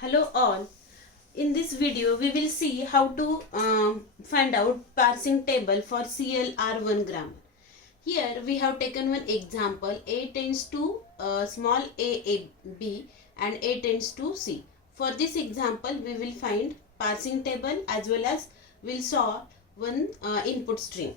Hello all. In this video we will see how to find out parsing table for CLR1 grammar. Here we have taken one example. A tends to small a b and A tends to c. For this example we will find parsing table as well as we'll solve one input string.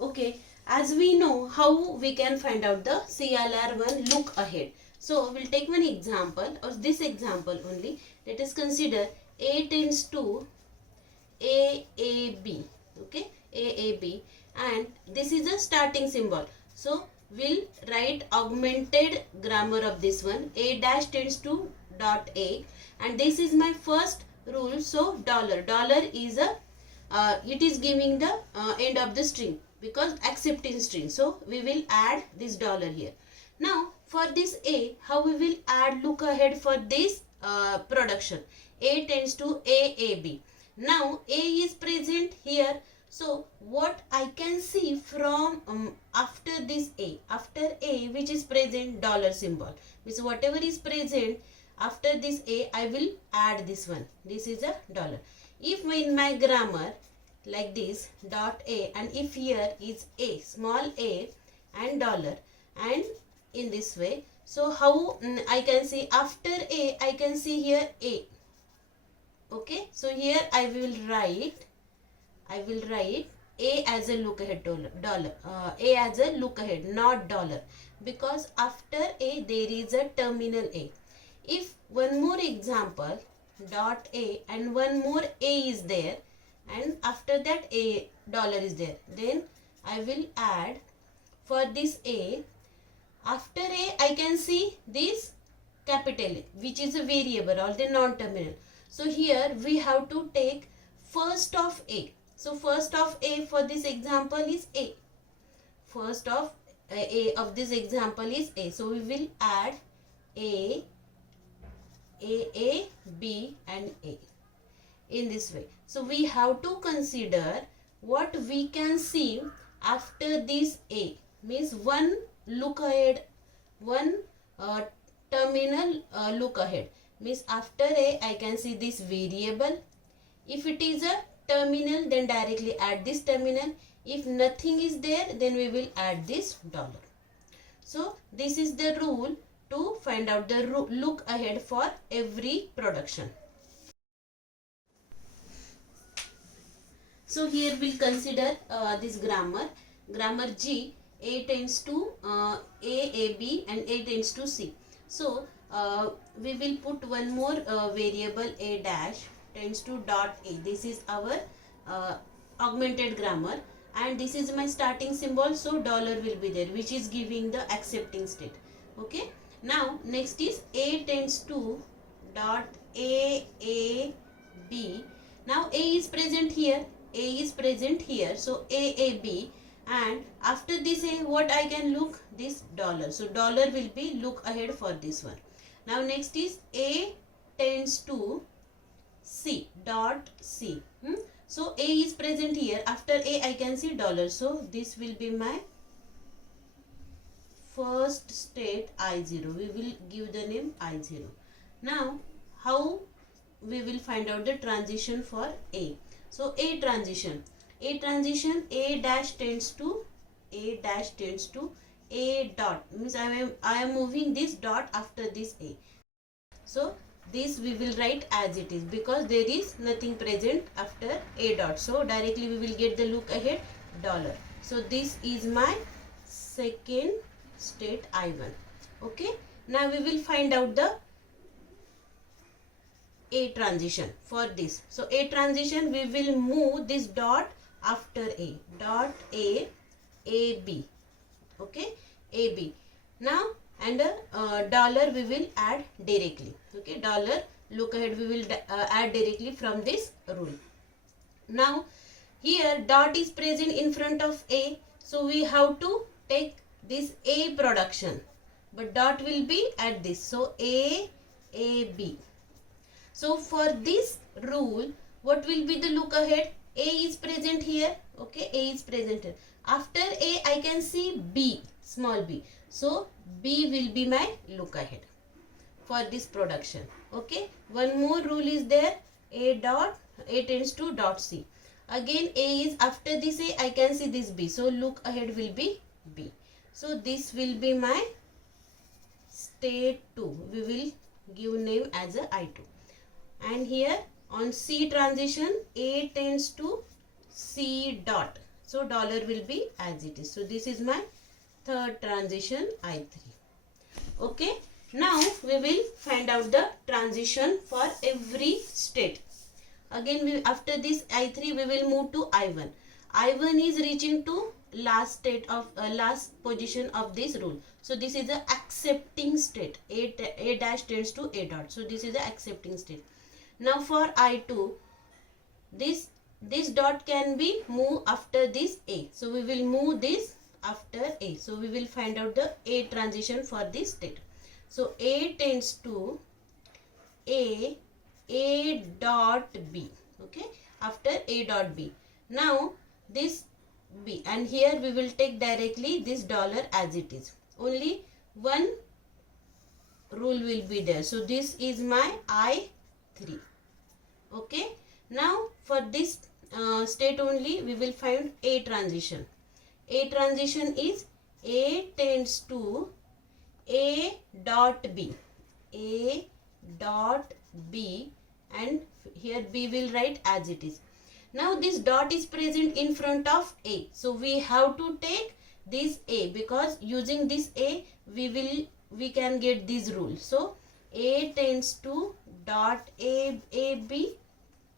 Okay, as we know how we can find out the CLR1 look ahead. So we'll take one example or this example only. Let us consider A tends to AAB. Okay, AAB, and this is a starting symbol. So we'll write augmented grammar of this one. A dash tends to dot A, and this is my first rule. So dollar is a it is giving the end of the string because accepting string. So we will add this dollar here. Now for this A, how we will add look ahead for this production. A tends to AAB. Now A is present here. So what I can see from after this A, after A which is present dollar symbol, means whatever is present after this A, I will add this one. This is a dollar. If in my grammar like this dot A, and if here is A, small a and dollar, and in this way, so how I can see after A, I can see here A. Okay, so here I will write A as a look ahead dollar, A as a look ahead, not dollar, because after A there is a terminal A. If one more example dot A and one more A is there, and after that A dollar is there, then I will add for this A. After A I can see this capital A, which is a variable or the non-terminal. So here we have to take first of A. So first of A for this example is A. First of A of this example is A. So we will add A, B and A in this way. So we have to consider what we can see after this A, means one look ahead, one terminal look ahead, means after A I can see this variable. If it is a terminal, then directly add this terminal. If nothing is there, then we will add this dollar. So this is the rule to find out the look ahead for every production. So here we'll consider this grammar G. A tends to AAB and A tends to C. So we will put one more variable A dash tends to dot A. This is our augmented grammar, and this is my starting symbol. So dollar will be there, which is giving the accepting state. Okay. Now next is A tends to dot AAB. Now A is present here. A is present here. So AAB. And after this A, what I can look? This dollar. So dollar will be look ahead for this one. Now next is A tends to C dot C. So A is present here. After A I can see dollar. So this will be my first state I0. We will give the name I0. Now how we will find out the transition for A. So A transition. A dash tends to A dot, means I am moving this dot after this A. So this we will write as it is because there is nothing present after A dot. So directly we will get the look ahead dollar. So this is my second state I1. Okay. Now we will find out the A transition for this. So A transition, we will move this dot after A, dot A, AB. Okay, AB. Now and dollar we will add directly. Okay, dollar look ahead we will add directly from this rule. Now here dot is present in front of A, so we have to take this A production, but dot will be at this. So A, B. So for this rule, what will be the look ahead? A is present here. Okay, A is present here. After A, I can see B, small b. So B will be my look ahead. for this production. Okay, one more rule is there, A tends to dot C. Again A is after this A, I can see this B, so look ahead will be B. So this will be my state 2. We will give name as a I2. And here on C transition, A tends to C dot. So dollar will be as it is. So this is my third transition I3. Okay. Now we will find out the transition for every state. Again after this I3 we will move to I1. I1 is reaching to last state of last position of this rule. So this is the accepting state. A dash tends to A dot. So this is the accepting state. Now for I2, this dot can be moved after this A. So we will move this after A. So we will find out the A transition for this state. So A tends to A dot B. Okay, after A dot B. Now this B, and here we will take directly this dollar as it is. Only one rule will be there. So this is my I3. Okay. Now for this state only we will find A transition. A transition is A tends to A dot B. A dot B, and here B will write as it is. Now this dot is present in front of A. So we have to take this A, because using this A we can get this rule. So A tends to dot B.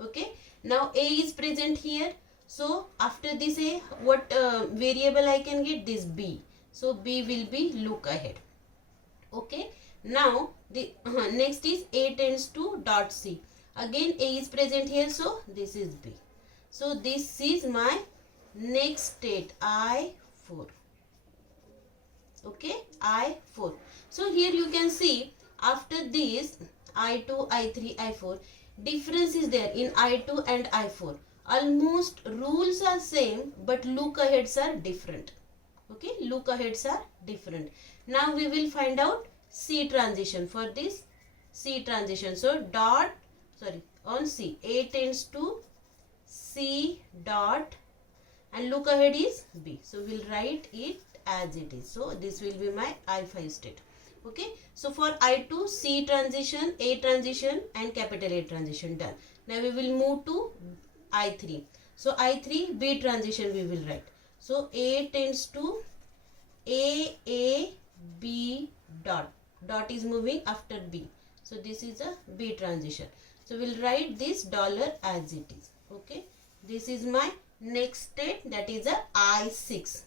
Okay. Now A is present here. So after this A, what variable I can get? This B. So B will be look ahead. Okay. Now the next is A tends to dot C. Again A is present here. So this is B. So this is my next state I4. Okay, I4. So here you can see after this I2, I3, I4, difference is there in I2 and I4. Almost rules are same, but look aheads are different. Okay, look aheads are different. Now we will find out C transition. For this C transition, so on C, A tends to C dot, and look ahead is B. So we'll write it as it is. So this will be my I5 state. Okay. So for I2, C transition, A transition, and capital A transition done. Now we will move to I3. So I3, B transition we will write. So A tends to B dot. Dot is moving after B. So this is a B transition. So we'll write this dollar as it is. Okay. This is my next state, that is a I6.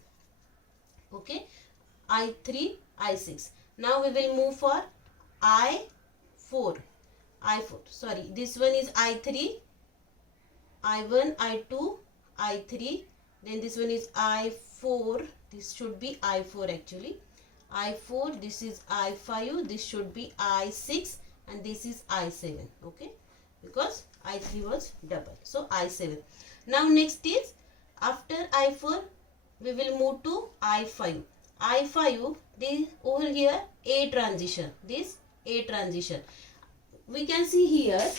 Okay. I3, I6. Now we will move for I4. Sorry, this one is I3, I1, I2, I3. Then this one is I4. This should be I4 actually. I4, this is I5, this should be I6, and this is I7. Okay, because I3 was double. So I7. Now next is after I4 we will move to I5. I5, this over here A transition. This A transition. We can see here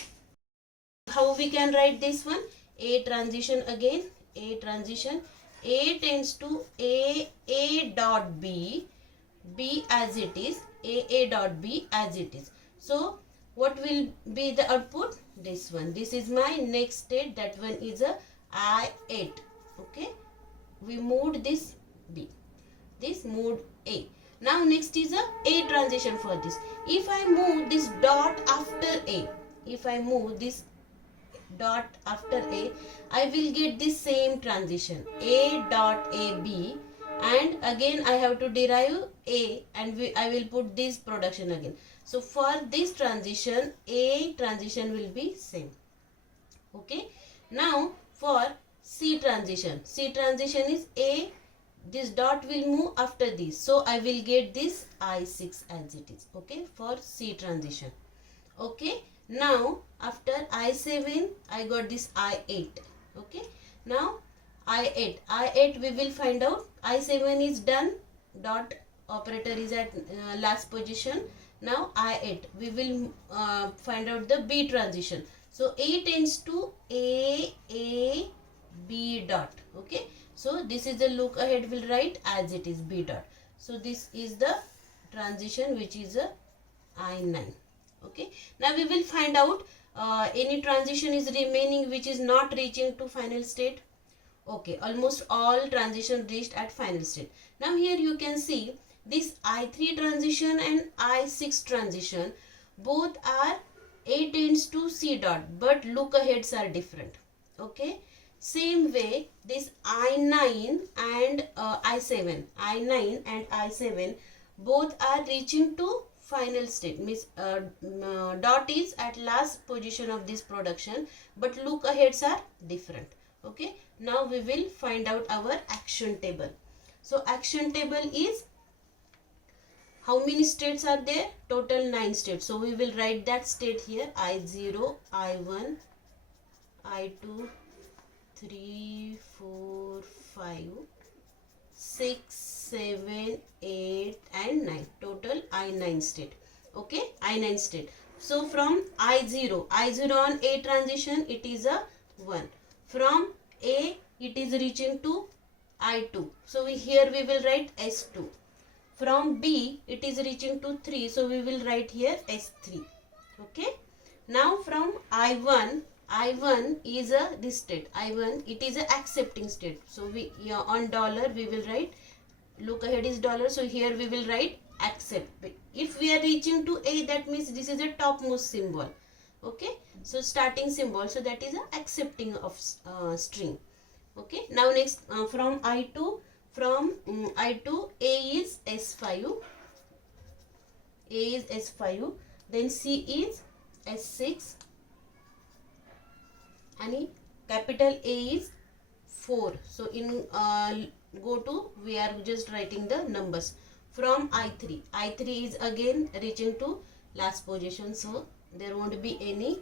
how we can write this one. A transition again. A transition. A tends to A dot B. B as it is. A dot B as it is. So what will be the output? This one. This is my next state. That one is a I8. Okay. We moved this B. This moved A. Now next is a transition for this. If I move this dot after A, if I move this dot after A, I will get this same transition, A dot AB, and again I have to derive A, and I will put this production again. So for this transition, A transition will be same. Okay. Now for C transition is A, this dot will move after this. So I will get this I6 as it is. Okay, for C transition. Okay. Now after I7, I got this I8. Okay. Now I8 we will find out. I7 is done. Dot operator is at last position. Now I8, we will find out the B transition. So A tends to A B dot. Okay, so this is the look ahead, will write as it is B dot. So this is the transition which is a I9. Okay, now we will find out any transition is remaining which is not reaching to final state. Okay, almost all transition reached at final state. Now here you can see this I3 transition and I6 transition, both are A tends to C dot, but look aheads are different. Okay, same way this I9 and I9 and I7 both are reaching to final state, means dot is at last position of this production, but look aheads are different. Okay, now we will find out our action table. So action table is, how many states are there? Total 9 states. So we will write that state here: I0, I1, I2, 3, 4, 5, 6, 7, 8 and 9. Total I9 state. Okay, I9 state. So from I0 on A transition, it is a 1. From A it is reaching to I2. So here we will write S2. From B it is reaching to 3. So we will write here S3. Okay. Now from I1 is this state. I1, it is a accepting state. So we on dollar we will write, look ahead is dollar. So here we will write accept. If we are reaching to A, that means this is a topmost symbol. Okay, so starting symbol, so that is a accepting of string. Okay, now next from I2, A is S5, then C is S6, and capital A is 4. So in Goto we are just writing the numbers. From I3 is again reaching to last position, so there won't be any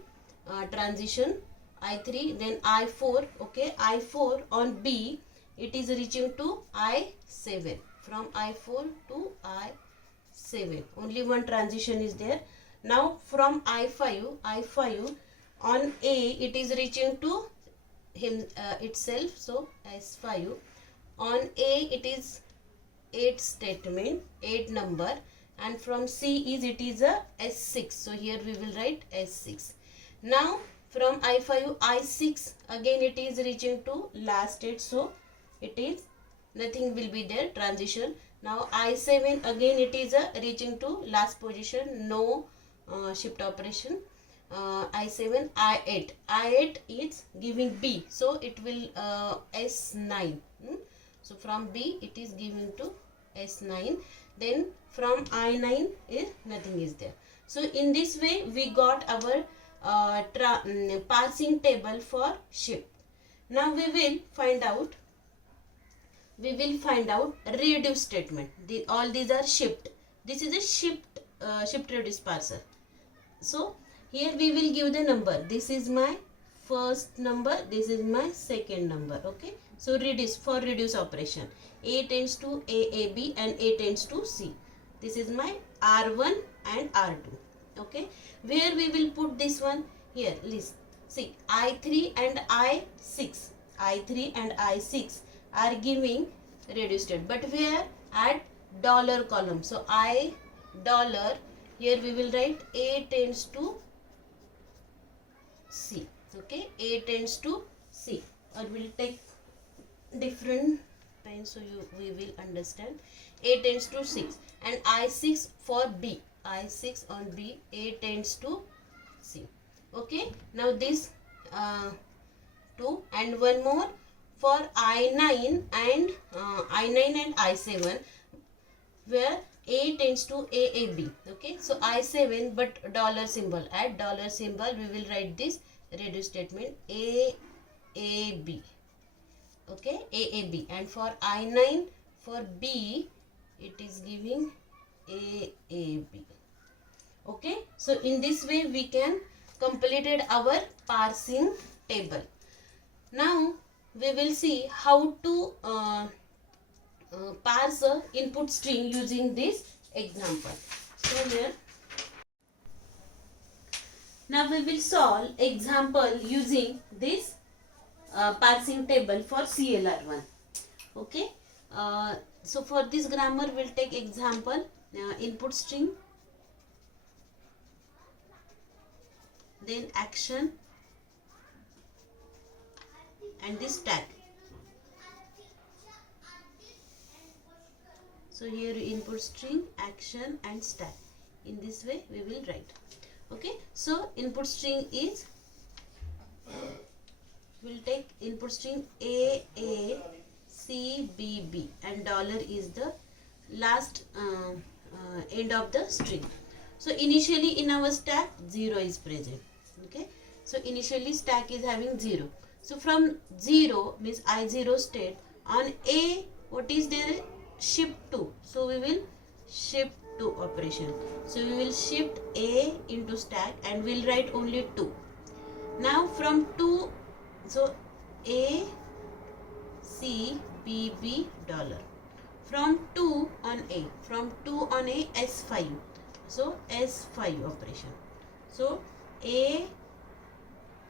transition. I3, then I4. Okay, I4 on B, it is reaching to I7. From I4 to I7, only one transition is there. Now from I5 on A, it is reaching to him itself, so S5. On A it is 8 statement, 8 number, and from C is, it is a S6. So here we will write S6. Now from I5, I6, again it is reaching to last state, so it is nothing will be there, transition. Now I7, again it is reaching to last position, no shift operation. I7, I8 is giving B, so it will S9. So from B it is giving to S9. Then from I9 is nothing is there. So in this way we got our parsing table for shift. Now we will find out reduce statement. All these are shift. This is a shift reduce parser. So here we will give the number. This is my first number, this is my second number. Okay, so reduce operation. A tends to AAB and A tends to C. This is my R1 and R2. Okay, where we will put this one? Here, list. See, I3 and I6 are giving reduced state, but where? At dollar column. So I dollar, here we will write A tends to C. Okay, A tends to C. Or we will take different pen so we will understand. A tends to 6 and I6 for B. I6 on B, A tends to C. Okay, now this 2 and one more for I9 and I7, where A tends to AAB. Okay, so I7 but dollar symbol. At dollar symbol we will write this reduce statement AAB. Okay, AAB. And for I9 for B it is giving AAB. Okay, so in this way we can completed our parsing table. Now we will see how to parse a input string using this example. So here Now we will solve example using this parsing table for CLR1. Okay. So for this grammar we'll take example input string, then action, and this tag. So here input string, action, and stack. In this way we will write. Okay. So input string is, we'll take input string aacbb, and dollar is the last end of the string. So initially in our stack 0 is present. Okay. So initially stack is having 0. So from 0 means I0 state, on A what is there? Shift to. So we will shift to operation. So we will shift A into stack and we'll write only 2. Now from 2, so A C B B dollar. From 2 on A, from 2 on A S5. So S5 operation. So A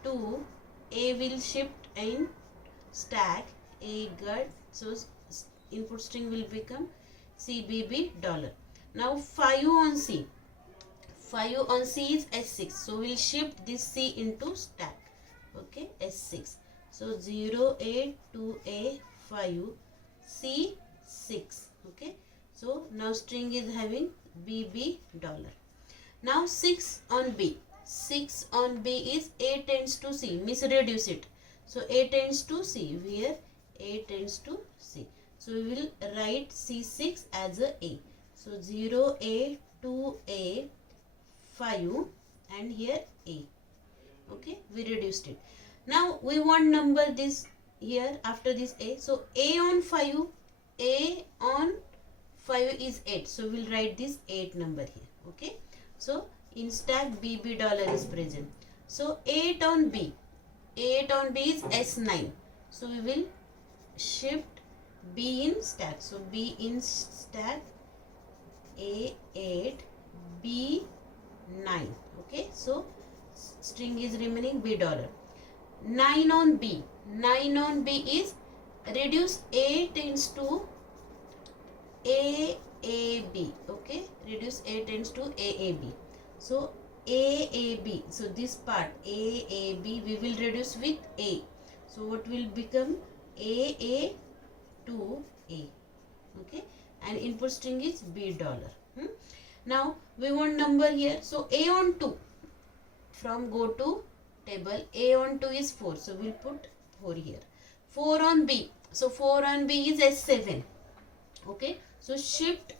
to A will shift in stack A gut. So input string will become CBB dollar. Now 5 on C. 5 on C is S6. So we'll shift this C into stack. Okay, S6. So 0 A 2 A 5 C 6. Okay. So now string is having BB dollar. Now 6 on B. 6 on B is A tends to C. Means reduce it. So A tends to C. Where A tends to C. So we will write C6 as a A. So 0 A 2 A 5 and here A. Okay, we reduced it. Now we want number this here after this A. So A on 5, A on 5 is 8. So we'll write this 8 number here. Okay. So in stack BB dollar is present. So 8 on B. 8 on B is S9. So we will shift B in stack. So B in stack A8 B9. Okay. So string is remaining B dollar. 9 on B. 9 on B is reduce A tends to AAB. Okay. Reduce A tends to AAB. So AAB. So this part AAB we will reduce with A. So what will become AA to A. Okay. And input string is B dollar. Now we want number here. So A on 2. From go to table, A on 2 is 4. So we'll put 4 here. 4 on B. So 4 on B is S7. Okay. So shift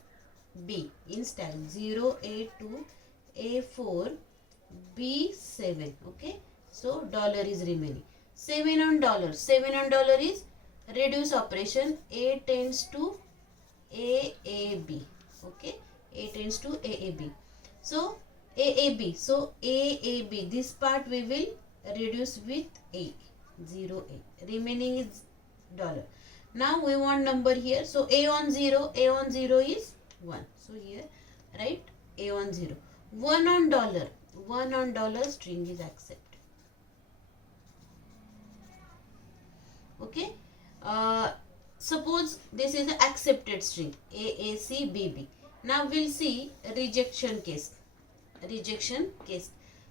B in stack 0 A2 A4 B7. Okay. So dollar is remaining. 7 on dollar. 7 on dollar is reduce operation. A tends to AAB. Okay. A tends to AAB. So AAB. So AAB. This part we will reduce with A. 0 A. Remaining is dollar. Now we want number here. So A on 0. A on 0 is 1. So here write A on 0. 1 on dollar. 1 on dollar string is accept. Okay. Suppose this is an accepted string AACBB. Now we'll see rejection case. Rejection case.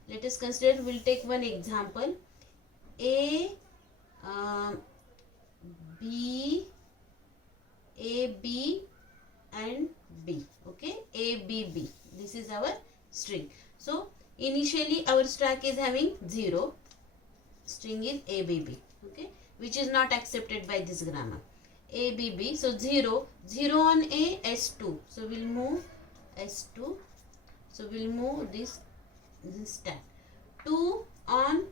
Let us consider, we'll take one example. A B and B. Okay. ABB. This is our string. So initially our stack is having 0. String is ABB. Okay. Which is not accepted by this grammar. ABB. So 0. 0 on A, S2. So we'll move S2. So we'll move this stack. 2 on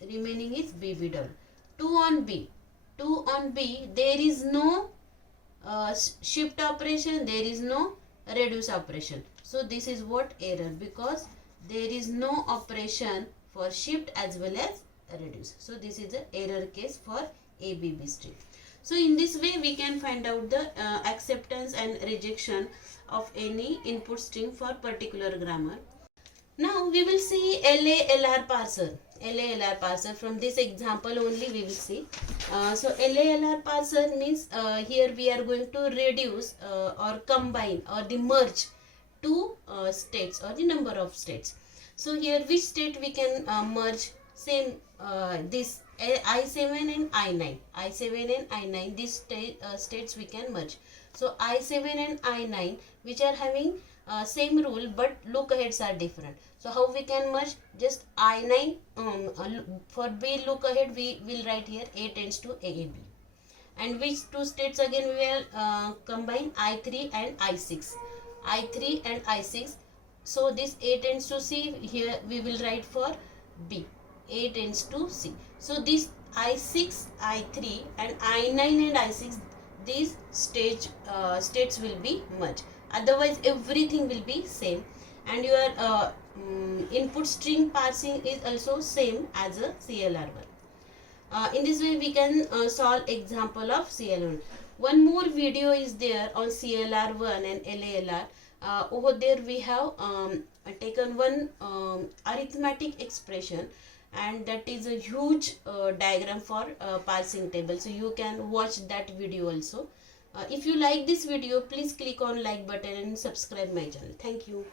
remaining is BB double. 2 on B. 2 on B. There is no shift operation. There is no reduce operation. So this is what error, because there is no operation for shift as well as reduce. So this is the error case for ABB string. So in this way we can find out the acceptance and rejection of any input string for particular grammar. Now we will see LALR parser. LALR parser, from this example only we will see. So LALR parser means here we are going to reduce or combine or the merge two states or the number of states. So here which state we can merge? Same this I7 and I9. I7 and I9, these states we can merge. So I7 and I9 which are having same rule but lookaheads are different. So how we can merge? Just I9 for B lookahead we will write here A tends to AAB. And which two states again we will combine? I3 and I6. I3 and I6. So this A tends to C, here we will write for B. A tends to C. So this I6, I3 and I9 and I6, these states will be merged. Otherwise everything will be same, and your input string parsing is also same as a CLR one. In this way we can solve example of CLR1. One more video is there on CLR1 and LALR. Over there we have taken one arithmetic expression, and that is a huge diagram for parsing table. So you can watch that video also. If you like this video, please click on like button and subscribe my channel. Thank you.